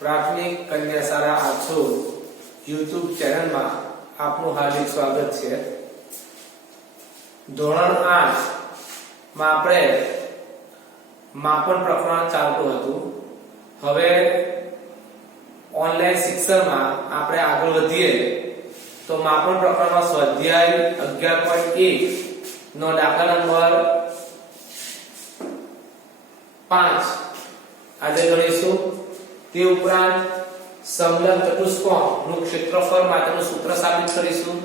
પ્રાથમિક કન્યા શાળા આછો YouTube ચેનલમાં આપનું હાર્દિક સ્વાગત છે। ધોરણ 8 માં આપણે માપન પ્રકરણ ચાલતું હતું। હવે ઓનલાઈન શિક્ષણમાં આપણે આગળ વધીએ તો માપન પ્રકરણમાં સ્વાધ્યાય 11.1 નો દાખલા નંબર 5 આજે ગણીશું। તે ઉપરાંત સમલંબ ચતુષ્કોણનું ક્ષેત્રફળ માટેનું સૂત્ર સાબિત કરીશું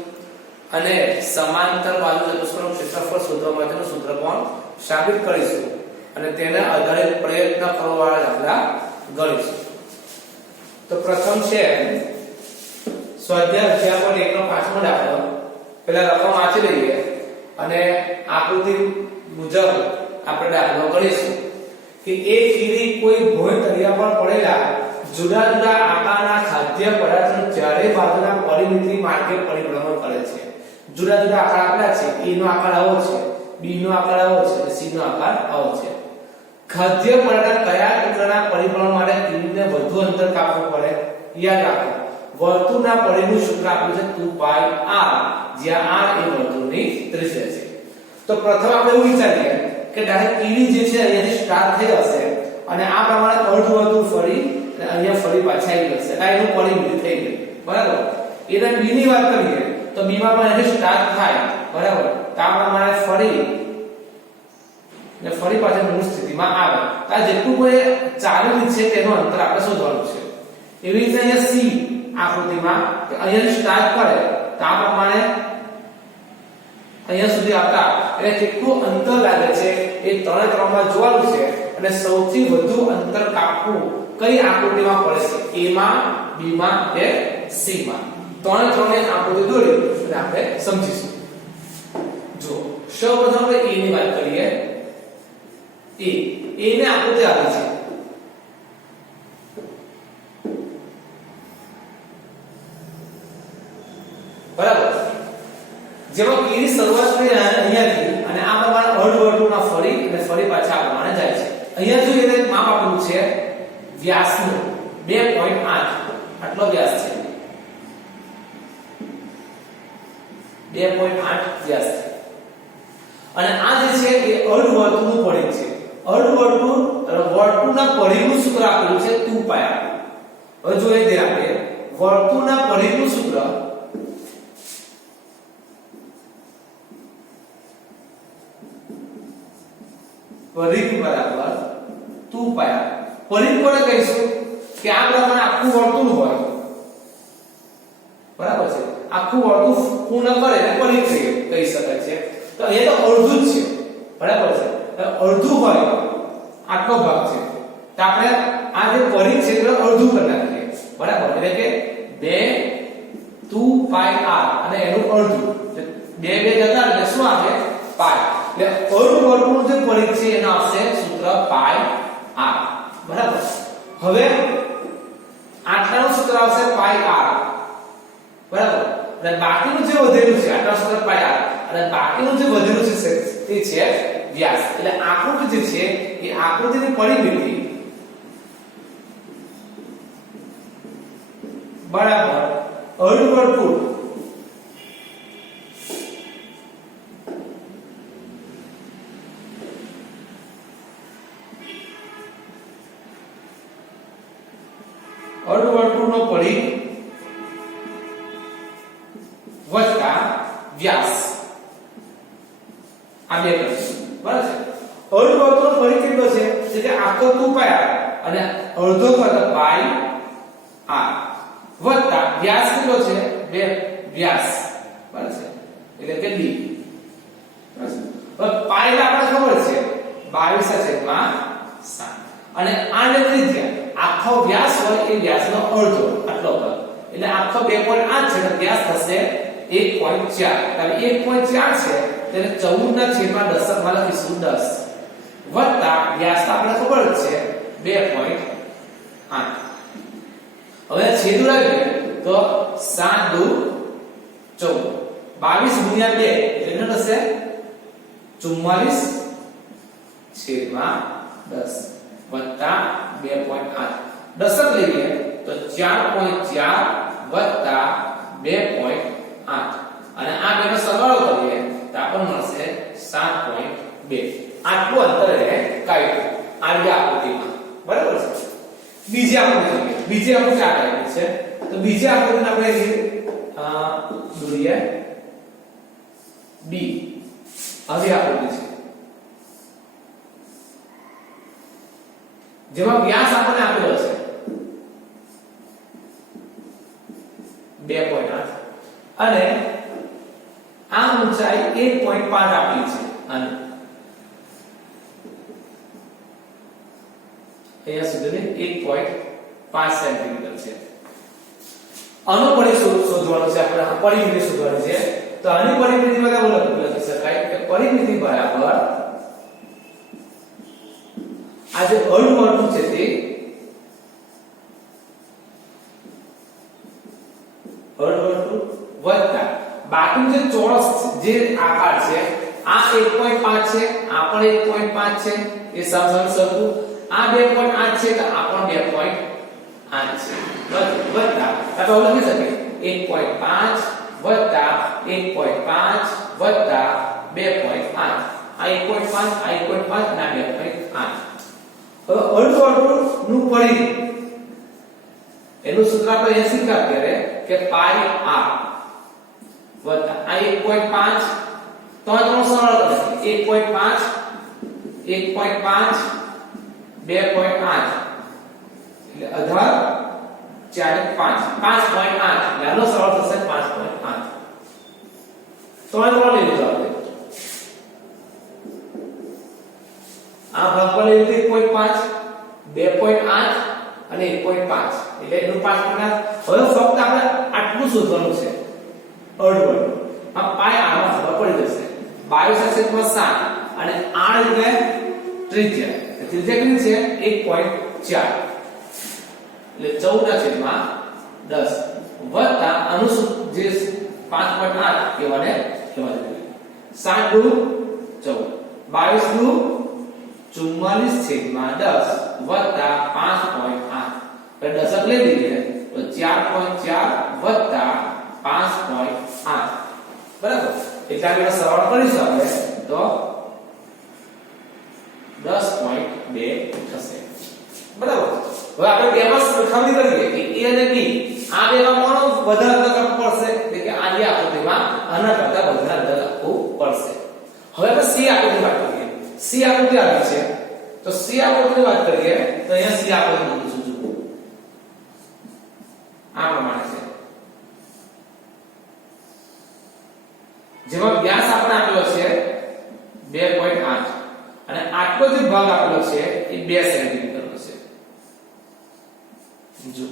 અને સમાંતર બાજુ ચતુષ્કોણનું ક્ષેત્રફળ શોધવા માટેનું સૂત્ર પણ સાબિત કરીશું અને તેના આધારે પ્રયત્ન કરવાવાળા દાખલા ગણીશું। તો પ્રથમ છે સ્વાધ્યાય 11.1 નો પાંચમો દાખલો। પહેલા રકમ વાંચી લઈએ અને આકૃતિ મુજબ આપણે દાખલો ગણીશું કે એક કીડી કોઈ ભોય તળિયા પર પડેલા જુદા જુદા આકારના ખાદ્ય પદાર્થનું ચારે બાજુના પરિમિતિ માર્ગે પરિભ્રમણ કરે છે। જુદા જુદા આકાર આપેલા છે। A નો આકાર આવો છે, B નો આકાર આવો છે અને C નો આકાર આવો છે। ખાદ્ય પદાર્થ કયા ટુકડાના પરિભ્રમણ માટે કીડીને વધુ અંતર કાપવું પડે? યાદ રાખો, વર્તુળના પરિઘનું સૂત્ર આપ્યું છે 2πr, જ્યાં r એ વર્તુળની ત્રિજ્યા છે। તો પ્રથમ આપણે એવું વિચારીએ કે ડાયરેક્ટ કીડી જે છે અહીંયાથી સ્ટાર્ટ થઈ હશે અને આ પ્રમાણે અર્ધવર્તુળ ફરી અને અહીંયા ફરી પાછા આવી જશે। આ એનું પરિમિતિ થઈ ગઈ, બરાબર। એના b ની વાત કરીએ તો b માં પણ અહીંથી સ્ટાર્ટ થાય, બરાબર। તો આ પ્રમાણે ફરી અને ફરી પાછા મૂળ સ્થિતિમાં આવે। તો આ જેટલું કોઈ ચાલુ છે તેનું અંતર આપણે શોધવાનું છે। એવી રીતે અહીંયા c આકૃતિમાં કે અહીંયાથી સ્ટાર્ટ કરે તો આ પ્રમાણે અહીંયા સુધી આવતા એટલે કેટલું અંતર લાગે છે એ ત્રણે ક્રમમાં જોવાનું છે અને સૌથી વધુ અંતર કાપવું કઈ આકૃતિમાં પડે છે? A માં, B માં કે C માં? ત્રણે ત્રણની આકૃતિ દોરી અને આપણે સમજીશું। જો સૌપ્રથમ આપણે A ની વાત કરીએ। A ની આકૃતિ આપી છે, બરાબર। જેમાં કીડી શરૂઆત કરી અહીંયાથી અને આ પ્રમાણે અર્ધવર્તુળમાં ફરી અને ફરી પાછા આ પ્રમાણે જાય છે। અહીંયા જો એને માપ આપેલું છે વ્યાસનું 2.8 આટલો વ્યાસ છે, 2.8 વ્યાસ છે અને આ જે છે એ અર્ધવર્તુળનું પરિઘ છે। અર્ધવર્તુળ વર્તુળના પરિઘનું સૂત્ર આપેલું છે 2πr। હવે જો એ ધ્યાન આપીએ, વર્તુળના પરિઘનું સૂત્ર પરિઘ બરાબર 2πr। પરિઘ કોને કહીશું કે આ પ્રમાણે આખું વર્તુળ હોય, બરાબર છે। આખું વર્તુળ પૂર્ણ કરે એટલે પરિઘ કહી શકાય છે। તો અહીંયા તો અડધું જ છે, બરાબર છે। અડધું હોય આટલો ભાગ છે તો આપણે આ જે પરિઘ છે એટલે અડધું કરી નાખીએ, બરાબર। એટલે કે 2πr અને એનું અડધું 2 જતા એટલે શું આવે? પાઈ। એટલે અર્ધવર્તુળનું જે પરિઘ છે એનો આવશે સૂત્ર પાઈ r, બરાબર। હવે આટલાનું સૂત્ર આવશે પાઈ r, બરાબર। અને બાકીનું જે વધેલું છે આટલા સૂત્ર પાઈ r અને બાકીનું જે વધેલું છે તે છે વ્યાસ। એટલે આકૃતિ જે છે એ આકૃતિની પરિમિતિ બરાબર અર્ધવર્તુળ અર્ધવર્તુળનો પરિઘ વત્તા વ્યાસ, આ બે કરીશું, બરાબર છે। અર્ધવર્તુળનો પરિઘ કેટલો છે? એટલે આખો 2πr અને અડધો કરતા પાઈ r વત્તા વ્યાસ કેટલો છે? 2 વ્યાસ, બરાબર છે। એટલે કે d, બરાબર। હવે પાઈ આપણે ખબર છે 22/7 અને આ ને ત્રિજ્યા આખો વ્યાસ હોય એ વ્યાસનો અડધો આટલો ભાગ એટલે આખો 2.8 છે તો વ્યાસ થશે 1.4। એટલે 1.4 છે તેને 14/10 માં લખીશું 10 વત્તા વ્યાસ આપણે ખબર છે 2.8। હવે છેદ ઉડાવીએ તો 7 દુ 14, 22 ગુણ્યા 2 એટલે થશે 44/10 વત્તા 2.8 દશક લઈએ તો 4.4 વત્તા 2.8 અને આ બેનો સરવાળો કરીએ તો આપણને મળશે 7.2. આટલું અંતર એને કાઢ્યું આ આકૃતિમાં. બરાબર છે. બીજી આકૃતિ જોઈએ. બીજી આકૃતિ આ ટાઈપની છે. તો બીજી આકૃતિને આપણે દોરીએ ડી. આવી આકૃતિ છે જેમાં વ્યાસ આપણને આપેલો છે 2.8 અને આ ઊંચાઈ 1.5 આપેલી છે. અને અહીંયા સુધી 1.5 સેન્ટીમીટર છે. આનો પરિમિતિ શોધવાનો છે આપણે. આ પરિમિતિ શોધવાની છે. તો આની પરિમિતિ બરાબર લખી શકાય કે પરિમિતિ બરાબર આ જે અર્ધવર્તુળ છે તે અર્ધવર્તુળ વત્તા બાકીનું જે ચોરસ જે આકાર છે આ 1.5 છે, આ પણ 1.5 છે, એ સમસમ સરખું. આ 2.8 છે તો આ પણ 2.8 છે. વત્તા આપણે લખી શકીએ 1.5 વત્તા 1.5 વત્તા 2.8. આ 1.5 આ 1.5 ના 2.8. હવે અર્ધવર્તુળ નું પરિઘ એનું સૂત્ર આપણે એ શીખ્યા ત્યારે કે પાઈ r વત્તા આ 1.5 તો આ ત્રણ સરળ કરે 1.5 1.5 2.8 એટલે 18 4 5 5.8 એટલે આનો સરળ થશે 5.8. તો આ ત્રણ લઈ લીધો આપણે. આ ભાગ પર લઈ લીધો 1.5 2.8 અને 1.5 એટલે એનું 5.8. હવે ફક્ત આપણે આટલું શોધવાનું છે અર્ધવર્તુળ. આ પાઈ r માં ખબર પડી જશે. 22/7 અને r એટલે ત્રિજ્યા. ત્રિજ્યા કેટલી છે 1.4 એટલે 14/10 વત્તા આનું જે 5.8 કહેવાને 7 × 14 22 / 44/10 વત્તા 5.8 તો દશક લઈ લઈએ તો 4.4 વત્તા 5.8 બરાબર. એટલે આપણે સરળ કરીશું આપણે તો 10.2 થશે. બરાબર. હવે આપણે બેમાં સરખામણી કરીએ કે a અને b આ બેમાં કોનો વધારે અંતર કાપવું પડશે એટલે કે આ જે આકૃતિમાં આના કરતા વધારે અંતર કાપવું પડશે. હવે આપણે c આકૃતિ વાત કરીએ. c આકૃતિ આવી છે તો c આકૃતિની વાત કરીએ તો અહીંયા c આકૃતિ મૂકીશું. જુઓ આ પ્રમાણે છે જેમાં વ્યાસ આપણે આપેલો છે 2.8 અને આટલો જે ભાગ આપેલો છે એ 2 સેન્ટીમીટર નો છે. જો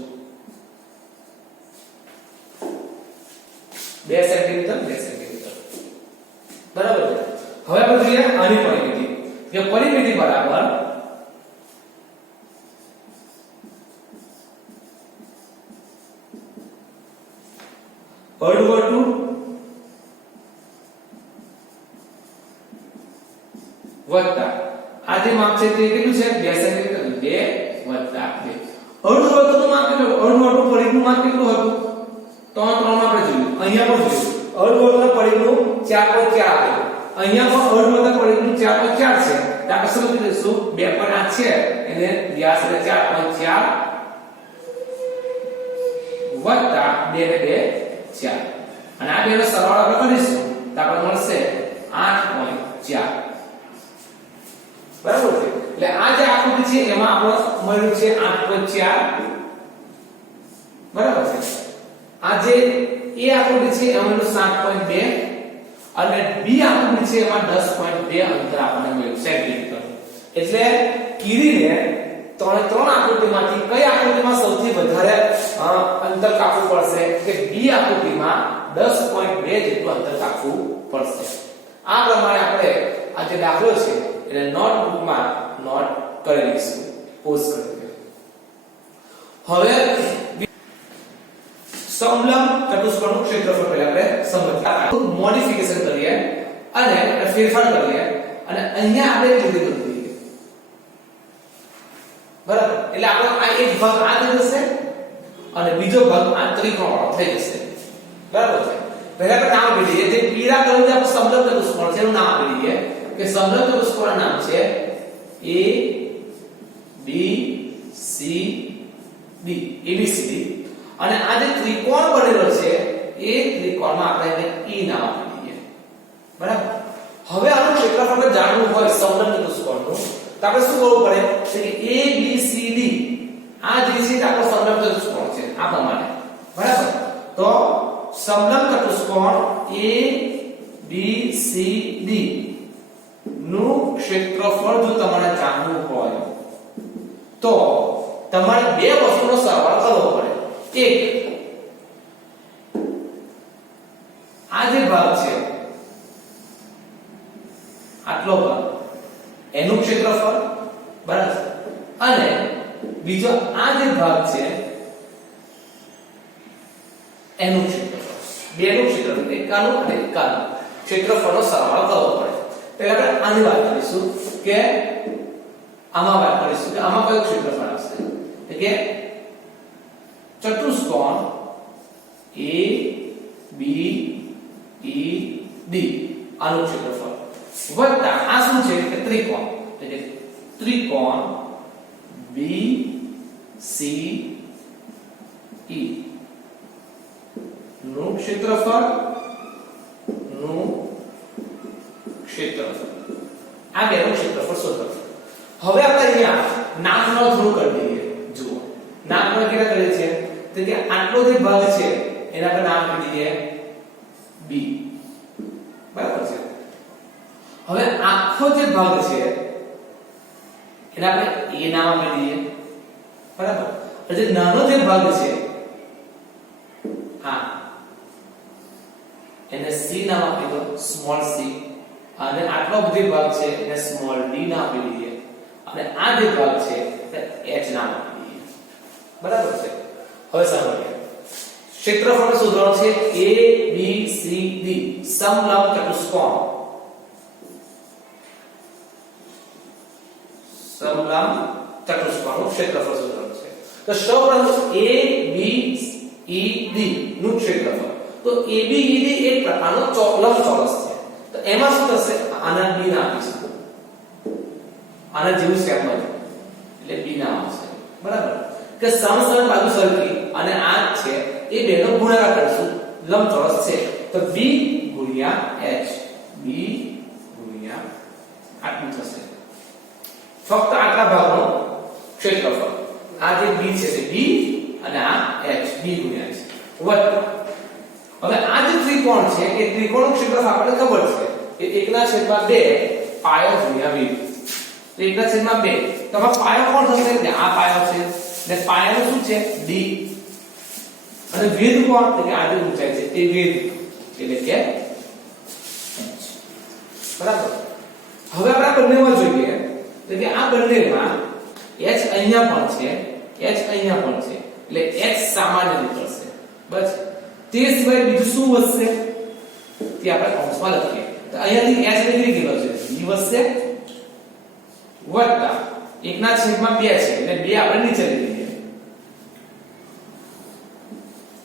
2 સેન્ટીમીટર 2 સેન્ટીમીટર બરાબર છે. હવે આપણે જોઈએ આની પરિમિતિ કે પરિમિતિ બરાબર અર્ધવર્તુળ વત્તા આ જે માપ છે તે કેટલું છે 2 સેન્ટીમીટર 2 વત્તા 2. અર્ધવર્તુળનું માપ કેટલું અર્ધવર્તુળ પરિઘનું માપ કેટલું હતું તો 3 માં આપણે જોયું. અહીંયા પણ જોયું અર્ધવર્તુળના પરિઘનું 4.4 આપેલું. અહીંયા પણ અર્ધવર્તુળ પરિઘનું 4.4 છે. તો આપણે શું લખીશું 2.8 છે એને વ્યાસ એટલે 4.4 વત્તા 2 ને 2 4 અને આ બેનો સરવાળો આપણે કરીશું તો આપણે મળશે 8.4 બરાબર છે. એટલે આ જે આકૃતિ છે એમાં આપણો મળ્યું છે 8.4 બરાબર છે. આ જે એ આકૃતિ છે એમાં 7.2 અને બી આકૃતિ છે એમાં 10.2 અંતર આપણને મળ્યું સેન્ટીમીટર. એટલે કીરીને ત્રણ આકૃતિમાંથી કઈ આકૃતિમાં સૌથી વધારે અંતર કાપવું પડશે કે બી આકૃતિમાં 10.2 જેટલું અંતર કાપવું પડશે. આ પ્રમાણે આપણે આ જે દાખલો છે એને નોટબુકમાં નોટ કરી લઈશું પોસ્ટ કરીને. હવે સમલંબ ચતુષ્કોણનું ક્ષેત્રફળ પહેલા આપણે સમજીએ. મોડિફિકેશન કરીએ અને ફેરફાર કરીએ અને અહીંયા આપણે લીધું બરાબર. એટલે આપણો આ એક ભાગ આ થઈ જશે અને બીજો ભાગ આ ત્રિકોણ વાળો થઈ જશે બરાબર છે પહેલા આપણે નામ આપી દઈએ જે પીળા કલરનું જે આપણે સમલંબ ચતુષ્કોણ છે એનું નામ આપી દઈએ કે સમલંબ ચતુષ્કોણનું નામ છે A B C D ABCD અને આ જે ત્રિકોણ બનેલો છે એ ત્રિકોણમાં આપણે એને E નામ આપી દઈએ બરાબર હવે આનું ક્ષેત્રફળ જાણવું હોય સમલંબ ચતુષ્કોણનું તો આપણે શું કરવું પડે કે A B C D આ જે છે આપણો સમલંબ ચતુષ્કોણ છે આ પ્રમાણે બરાબર તો સમલંબ ચતુષ્કોણ A B C D નું ક્ષેત્રફળ જો તમારે જાણવું હોય તો તમારે બે વસ્તુનો સરવાળો કરવો પડે એક આ જે ભાગ છે આટલો ભાગ એનું ક્ષેત્રફળ બરાબર અને બીજો આ જે ભાગ છે એનું ક્ષેત્રફળ બેનું ક્ષેત્રફળ એકાનું અને એકાનું ક્ષેત્રફળનો સરવાળો કરવો પડે પહેલા આપણે આની વાત કરીશું કે આમાં વાત કરીશું કે આમાં કયું ક્ષેત્રફળ આવશે એટલે કે ચતુષ્કોણ A B E D આનું ક્ષેત્રફળ વત્તા આ શું છે કે ત્રિકોણ એટલે ત્રિકોણ B C E નું ક્ષેત્રફળ આ બેનું ક્ષેત્રફળ શોધો હવે આપણે અહીંયા નામનો થોડું કરી દઈએ જુઓ નામનો કેટલા કરીએ છે તો કે આટલો જે ભાગ છે એના પર નામ આપી દઈએ B બરાબર છે હવે આખો જે ભાગ છે એના આપણે A નામ આપી દઈએ બરાબર એટલે નાનો જે ભાગ છે આ એને C નામ આપી દો સ્મોલ c અને આટલો બધો ભાગ છે એને સ્મોલ d નામ આપી દઈએ અને આ જે ભાગ છે એને h નામ આપી દઈએ બરાબર છે હવે સમજો ક્ષેત્રફળ શોધવાનું છે A B C D સમલંબ ચતુષ્કોણ સમલંબ ચતુષ્કોણનું ક્ષેત્રફળ શોધવાનું છે તો સૌપ્રથમ A B E D નું ક્ષેત્રફળ તો ABED એક પ્રકારનો લંબચોરસ છે તો એમાં શું થશે આના B નામ આપીશું આના જેવું સેમ એટલે B નામ આવશે બરાબર કે સમસમ બાજુ સરખી અને આ છે એ બેનો ગુણાકાર કરીશું લંબચોરસ છે તો B ગુણ્યા H B ગુણ્યા આટલું થશે ફક્ત આટલા ભાગનો ક્ષેત્રફળ આ જે B છે તે B અને આ H B ગુણ્યા H વત્તા હવે આ જે ત્રિકોણ છે એ ત્રિકોણનું ક્ષેત્રફળ આપણને ખબર છે કે 1/2 પાયો ગુણ્યા વેધ તો 1/2 તો આમાં પાયો કોણ થશે કે આ પાયો છે ને પાયાનું શું છે d અને વેધ કોણ તો કે આ જે ઊંચાઈ છે એ વેધ એટલે કે બરાબર હવે આપણે આ બંનેમાં જોઈએ તો કે આ બંનેમાં h અહીંયા પણ છે h અહીંયા પણ છે એટલે h સામાન્ય નીકળશે બસ તે સિવાય બીજું શું વધશે તે આપણે કૌંસમાં લખીએ તો અહીંયાથી h નીકળી ગયો છે b વધશે વત્તા 1/2 છે એટલે 2 આપણે નીચે લઈ લઈએ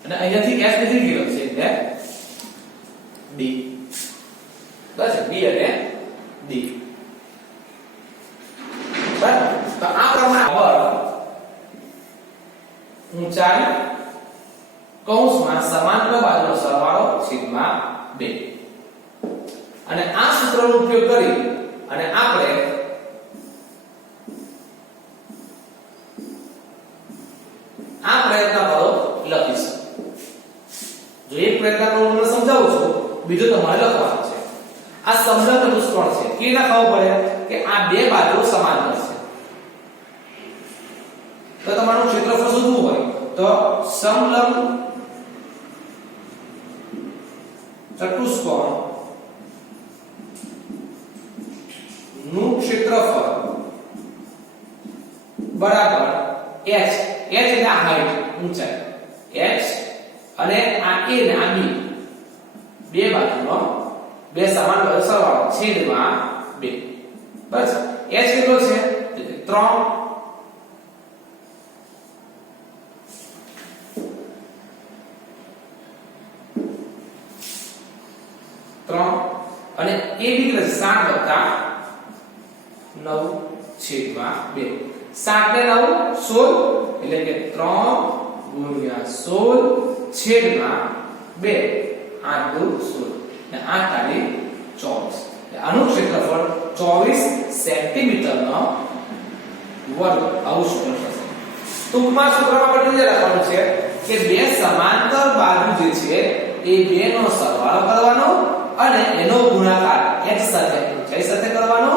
અને અહીંયાથી h નીકળી ગયો છે એટલે d બસ b અને d બરાબર તો આ પ્રમાણે ઊંચાઈ કૌંસમાં સમાંતર બાજુનો સરવાળો છેદમાં 2 અને આ સૂત્રનો ઉપયોગ કરી અને આપણે આ પ્રયત્ન કરો લખીશું જો એક પ્રયત્ન કરો હું સમજાવું છું બીજો તમારે લખવાનો છે આ સમલંબ ચતુષ્કોણ છે કે લખાવવું પડે કે આ બે બાજુઓ સમાંતર છે તો તમારું ક્ષેત્રફળ શોધવું હોય તો સમલંબ ચતુષ્કોણ નું ક્ષેત્રફળ બરાબર h એટલે આ હાઈટ ઊંચાઈ h અને આ a ને આ b બે બાજુનો બે સમાન બાજુ સરવાળો છેદમાં 2 બસ h કેટલો છે 3 3 અને એ બી કેટલા છે 7 + 9 છેદમાં 2 7 ને 9 16 એટલે કે 3 × 16 છેદમાં 2 8 × 16 અને 8 તારી 24 આનું ક્ષેત્રફળ 24 સેન્ટીમીટર નો વર્ગ આવું સૂત્ર થશે ટૂંકમાં સૂત્રમાં આપણે જે લખવાનું છે કે બે સમાંતર બાજુ જે છે એ બે નો સરવાળો કરવાનો અને એનો ગુણાકાર x સાથે ઊંચાઈ સાથે કરવાનો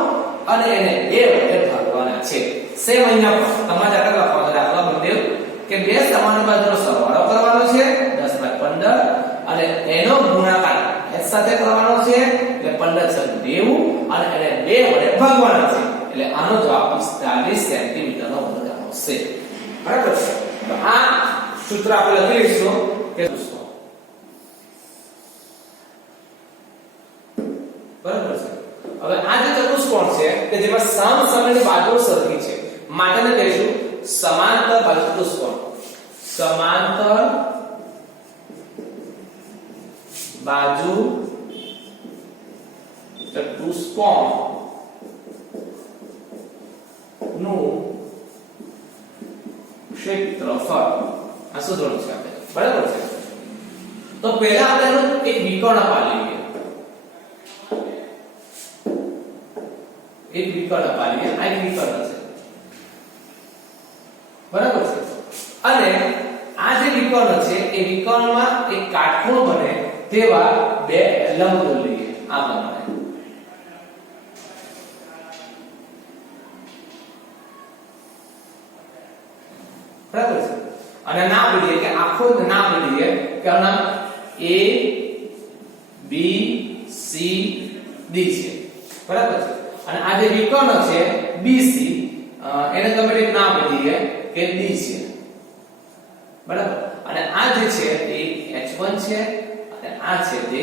અને એને 2 વડે ભાગવાના છે સેમ અહીંયા તમારે આગળ લખવાનું દાખલા બંને કે બે સમાંતર બાજુનો સરવાળો કરવાનો છે 10/15 અને એનો ગુણાકાર x સાથે કરવાનો છે એટલે 15 × 90 અને એને 2 વડે ભાગવાના છે એટલે આનો જવાબ 45 સેન્ટીમીટર નો વર્ગ આવશે બરાબર છે તો આ સૂત્ર આપણે લખી લઈશું કે બરાબર છે હવે આ જે ચતુષ્કોણ છે કે જેમાં સમસમની બાજુઓ સરખી છે માટેને કહીશું સમાંતર બાજુ ચતુષ્કોણ સમાંતર બાજુ ચતુષ્કોણ નું ક્ષેત્રફળ આ શોધવાનું છે આપણે બરાબર છે તો પહેલા આપણે એનું એક વિકર્ણ પાડી લઈએ એક વિકર્ણ પાડીએ આ એક વિકર્ણ છે બરાબર છે અને આ જે વિકર્ણ છે એ વિકર્ણમાં એક કાટખૂણો બને તેવા બે લંબ લઈએ આ પ્રમાણે બરાબર છે અને નામ લઈએ કે આખો નામ લઈએ કે નામ A B C D છે બરાબર છે અને આ જે વિકર્ણ છે BC એને તમે એક નામ લઈએ કે D છે બરાબર અને આ જે છે એ H1 છે અને આ છે તે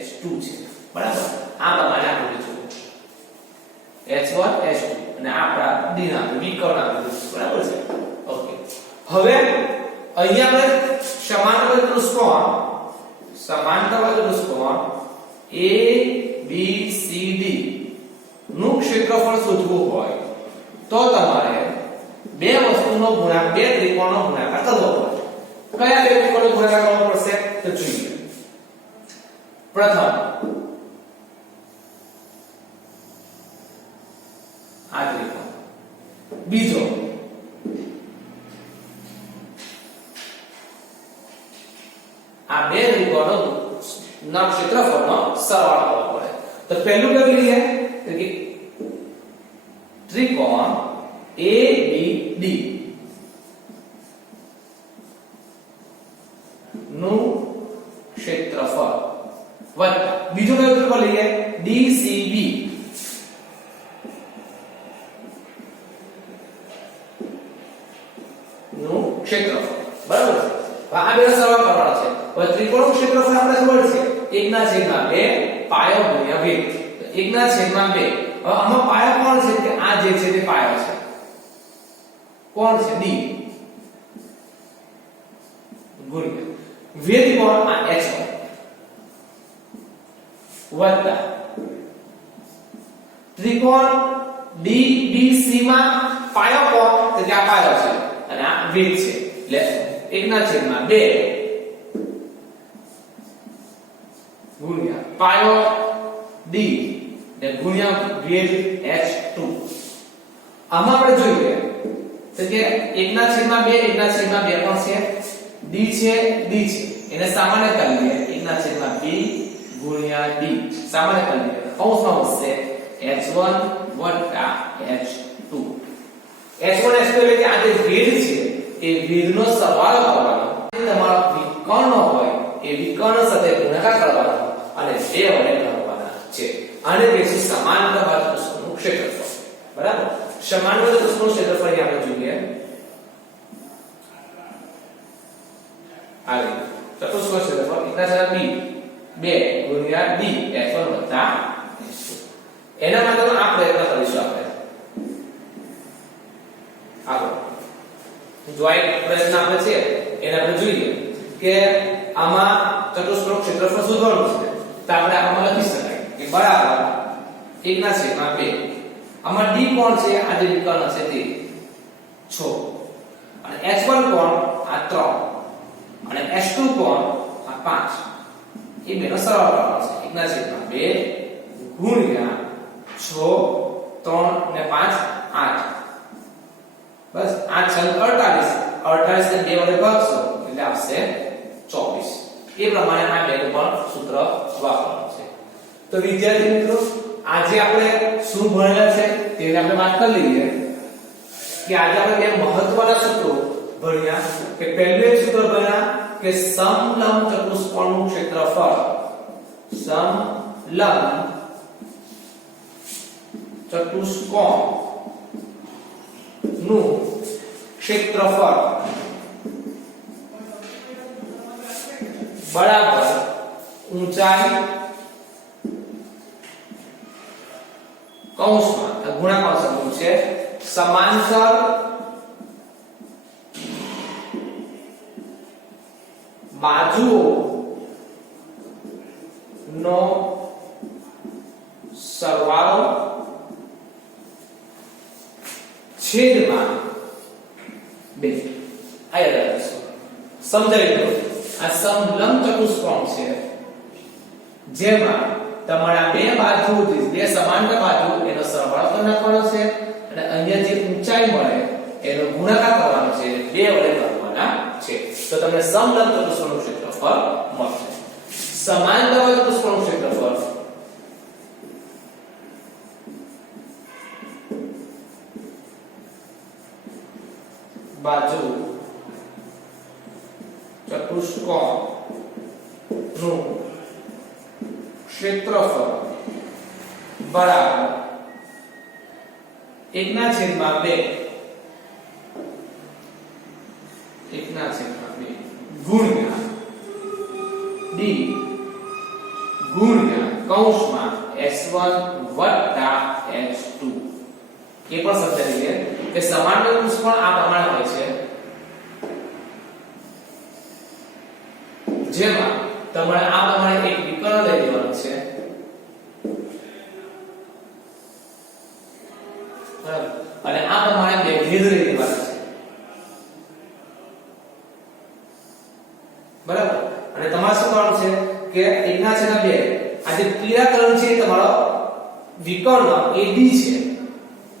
H2 છે બરાબર આ પ્રમાણે આપણે જોયું H1 H2 અને આપણા D નામ વિકર્ણ આપેલું છે બરાબર છે ઓકે હવે અહીંયા આપણે સમાંતર ચતુષ્કોણ A B C D નું ક્ષેત્રફળ શોધવું હોય તો તમારે બે વસ્તુનો ગુણાકાર બે ત્રિકોણનો ગુણાકાર કરવો પડે કયા બે ત્રિકોણનો ગુણાકાર કરવો પડશે તો જોઈએ પ્રથમ આ ત્રિકોણ બીજો આ બે ત્રિકોણો ના ક્ષેત્રફળનો સરવાળો કરવો પડે તો પહેલું લખી લઈએ કે ત્રિકોણ ABD નું ક્ષેત્રફળ વત્તા બીજું કયું ત્રિકોણ લઈએ DCB નું ક્ષેત્રફળ બરાબર આ બે સરવાળો કરવાનો છે હવે ત્રિકોણનું ક્ષેત્રફળ આપણે ખબર છે 1/2 પાયો ગુણ્યા વેગ 1/2 હવે આમાં પાયો કોણ છે કે આ જે છે તે પાયો છે કોણ છે D ગુણ્યા વેગ કોણ આ H1 વત્તા ત્રિકોણ DBC માં પાયો કોણ તો કે આ પાયો છે અને આ વેગ છે એટલે 1/2 ગુણ્યા પાયો D ને ગુણ્યા વેગ H2 આમાં આપણે જોઈએ તો કે 1/2 પણ છે D છે એને સામાન્ય કરી લઈએ 1/2 ગુણ્યા D સામાન્ય કરી લઈએ કૌંસમાં વધશે H1 વત્તા H2 H1 H2 એટલે કે આ જે વેગ છે એ વેગનો સરવાળો કરવાનો તમારો વિકર્ણ હોય એ વિકર્ણ સાથે ગુણાકાર કરવાનો અને 2 વડે ભાગવાના છે આને કહીશું સમાંતર બાજુ ચતુષ્કોણનું ક્ષેત્રફળ બરાબર સમાંતર ચતુષ્કોણનું ક્ષેત્રફળ આપણે જોઈએ આ ચતુષ્કોણ ક્ષેત્રફળ 1/2 ગુણ્યા D H1 વત્તા H2 એના માટે આ પ્રયત્ન કરીશું આપણે આગળ જો આ પ્રશ્ન આપણે છે એને આપણે જોઈએ કે આમાં ચતુષ્કોણ ક્ષેત્રફળ શોધવાનું છે તો આપણે આમાં લખી શકાય કે બરાબર 1/2. આમાં d કોણ છે આ જે વિકર્ણ છે તે 6 અને h1 કોણ આ 3 અને h2 કોણ આ 5 એ બેનો સરવાળો કરવાનો છે 1/2 ગુણ્યા 6 3 ને 5 8 બસ 8 6 48 48 ને 2 વડે ભાગશો એટલે આવશે 24 એ પ્રમાણે આ બેનું પણ સૂત્ર વાપરવાનું છે. તો વિદ્યાર્થી મિત્રો આજે આપણે શું ભણેલા છે તેની આપણે વાત કરી લઈએ કે આજે આપણે બે મહત્વના સૂત્રો ભણ્યા કે પહેલું એક સૂત્ર ભણ્યા કે સમલંબ ચતુષ્કોણનું ક્ષેત્રફળ સમલંબ ચતુષ્કોણ નું ક્ષેત્રફળ બરાબર ઊંચાઈ કૌંસમાં ગુણાકાર શબ્દ છે સમાંતર બાજુઓ નો સરવાળો છેદમાં 2. આ યાદ રાખજો. સમજાવી દો. આ સમલંબ ચતુષ્કોણ છે જેમાં તમારા બે બાજુ બે સમાંતર બાજુ એનો સરવાળો કરી નાખવાનો છે અને અહીંયા જે ઊંચાઈ મળે એનો ગુણાકાર કરવાનો છે 2 વડે કરવાના છે તો તમને સમલંબ ચતુષ્કોણનું ક્ષેત્રફળ મળશે. સમાંતર ચતુષ્કોણનું ક્ષેત્રફળ બાજુ ચતુષ્કોણ નું ક્ષેત્રફળ બરાબર 1/2 ગુણ્યા d ગુણ્યા કૌંસમાં s1 વત્તા s2. એ પણ સમજાવી દઈએ કે સમાંતર ચતુષ્કોણ આ પ્રમાણે હોય છે જેમાં તમારે આ પ્રમાણે એક વિકર્ણ લઈ લેવાનું છે બરાબર અને આ પ્રમાણે બે ભેદ લઈ લેવાના છે બરાબર અને તમારે શું કરવાનું છે કે 1/2 આ જે પીળા કલર છે એ તમારો વિકર્ણ AD છે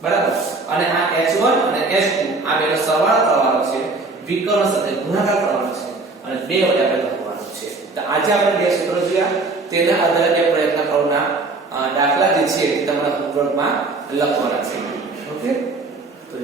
બરાબર અને આ h1 અને h2 આ બેનો સરવાળો કરવાનો છે વિકર્ણ સાથે ગુણાકાર કરવાનો છે અને 2 વડે આપણે લખવાનું છે. તો આજે આપણે બે સૂત્રો જોયા તેના આધારે બે પ્રયત્ન કરવાના દાખલા જે છે તે તમારા હોમવર્કમાં લખવાના છે. ઓકે તો